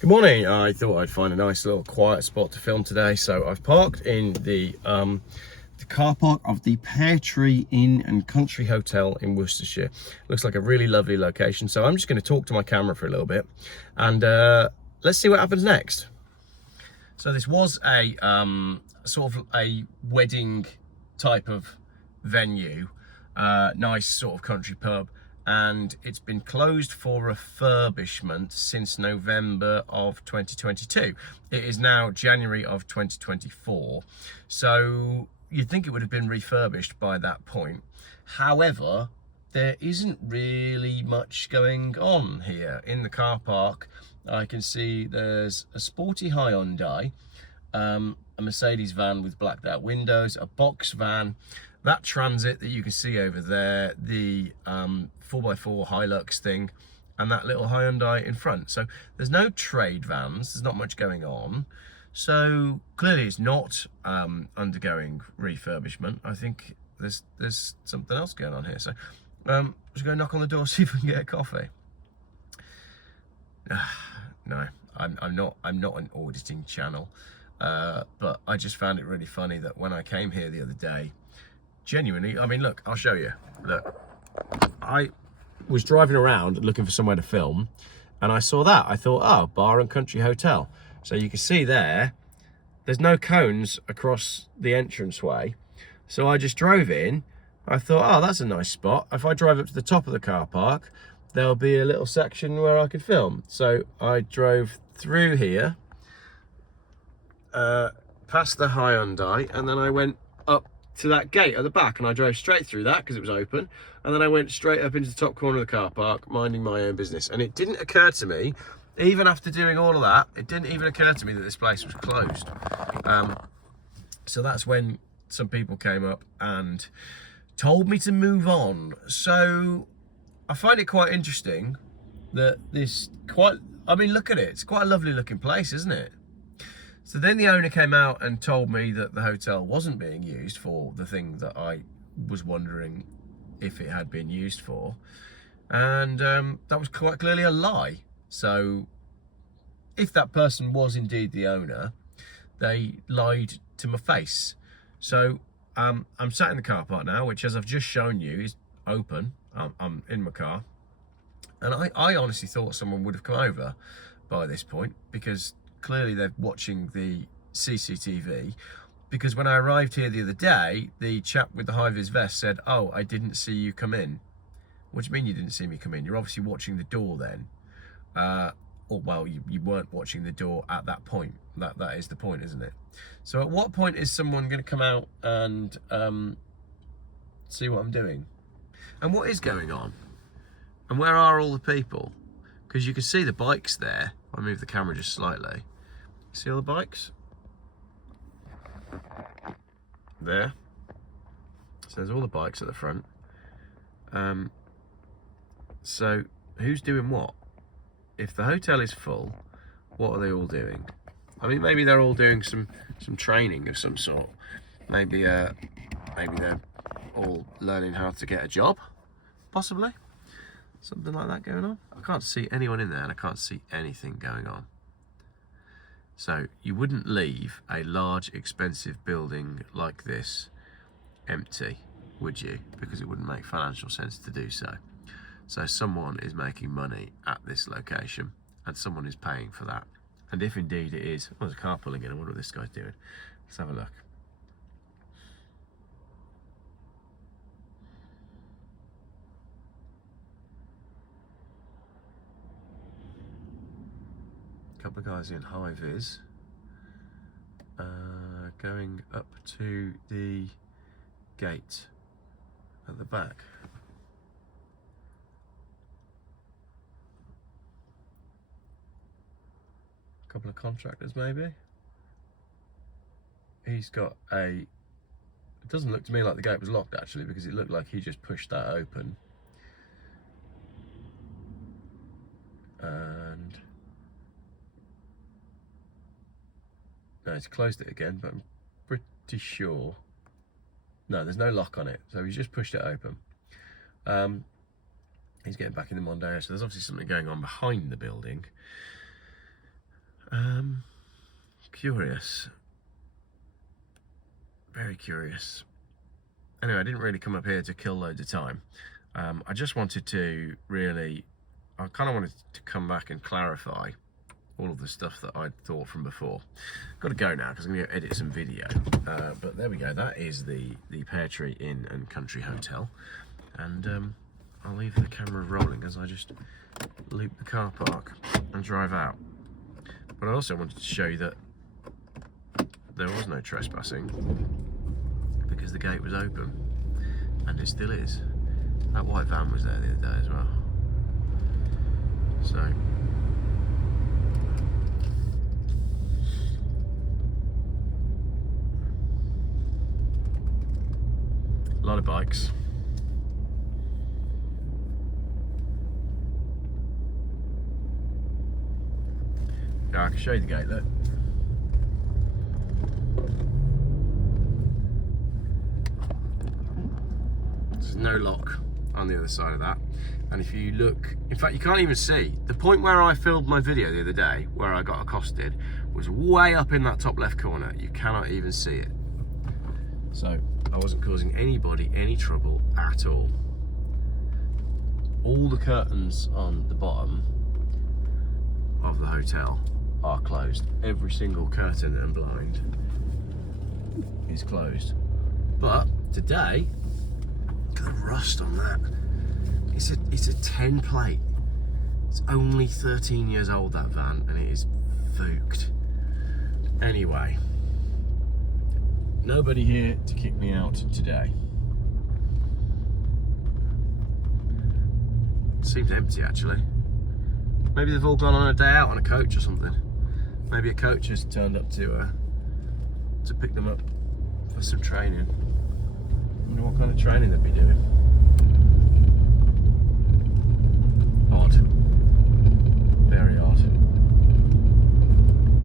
Good morning. I thought I'd find a nice little quiet spot to film today, so I've parked in the car park of the Pear Inn and Country Hotel in Worcestershire. Looks like a really lovely location, so I'm just going to talk to my camera for a little bit, and let's see what happens next. So this was a sort of a wedding type of venue, nice sort of country pub, and it's been closed for refurbishment since November of 2022. It is now January of 2024, so you'd think it would have been refurbished by that point. However, there isn't really much going on here in the car park. I can see there's a sporty Hyundai, a Mercedes van with blacked out windows, a box van, that Transit that you can see over there, the 4x4 Hilux thing, and that little Hyundai in front. So there's no trade vans, there's not much going on. So clearly it's not undergoing refurbishment. I think there's something else going on here. So I'm just going to knock on the door, see if we can get a coffee. No, I'm not an auditing channel, but I just found it really funny that when I came here the other day, genuinely, I mean, look, I'll show you. Look, I was driving around looking for somewhere to film, and I saw that. I thought, oh, Bar and Country Hotel. So you can see there's no cones across the entranceway. So I just drove in. I thought, oh, that's a nice spot. If I drive up to the top of the car park, there'll be a little section where I could film. So I drove through here, past the Hyundai, and then I went up to that gate at the back, and I drove straight through that because it was open, and then I went straight up into the top corner of the car park, minding my own business. And it didn't occur to me, even after doing all of that, it didn't even occur to me that this place was closed. So that's when some people came up and told me to move on. So I find it quite interesting that I mean, look at it, it's quite a lovely looking place, isn't it? So then the owner came out and told me that the hotel wasn't being used for the thing that I was wondering if it had been used for. And that was quite clearly a lie. So if that person was indeed the owner, they lied to my face. So I'm sat in the car park now, which, as I've just shown you, is open. I'm in my car. And I honestly thought someone would have come over by this point, because clearly they're watching the CCTV, because when I arrived here the other day, the chap with the high-vis vest said, oh, I didn't see you come in. What do you mean you didn't see me come in? You're obviously watching the door then. Or, well, you weren't watching the door at that point. That is the point, isn't it? So at what point is someone going to come out and see what I'm doing? And what is going on? And where are all the people? Because you can see the bikes there. I'll move the camera just slightly. See all the bikes? There. So there's all the bikes at the front. So who's doing what? If the hotel is full, what are they all doing? I mean, maybe they're all doing some training of some sort. Maybe they're all learning how to get a job, possibly. Something like that going on. I can't see anyone in there, and I can't see anything going on. So you wouldn't leave a large, expensive building like this empty, would you? Because it wouldn't make financial sense to do so. So someone is making money at this location, and someone is paying for that. And if indeed it is, there's a car pulling in. I wonder what this guy's doing. Let's have a look. A couple of guys in high vis, going up to the gate at the back. A couple of contractors maybe. He's got it doesn't look to me like the gate was locked actually, because it looked like he just pushed that open. And no, he's closed it again, but I'm pretty sure. No, there's no lock on it, so he's just pushed it open. He's getting back in the Mondeo, so there's obviously something going on behind the building. Curious. Very curious. Anyway, I didn't really come up here to kill loads of time. I just wanted to really, I kind of wanted to come back and clarify all of the stuff that I'd thought from before. Got to go now because I'm going to edit some video. But there we go. That is the Pear Tree Inn and Country Hotel. And I'll leave the camera rolling as I just loop the car park and drive out. But I also wanted to show you that there was no trespassing because the gate was open, and it still is. That white van was there the other day as well. So a lot of bikes. Yeah, I can show you the gate, look. There's no lock on the other side of that. And if you look, in fact, you can't even see. The point where I filmed my video the other day, where I got accosted, was way up in that top left corner. You cannot even see it. So I wasn't causing anybody any trouble at all. All the curtains on the bottom of the hotel are closed. Every single curtain and blind is closed. But today, look at the rust on that. It's a 10 plate. It's only 13 years old, that van, and it is fooked. Anyway, nobody here to kick me out today. Seems empty actually. Maybe they've all gone on a day out on a coach or something. Maybe a coach has turned up to pick them up for some training. I wonder what kind of training they'd be doing.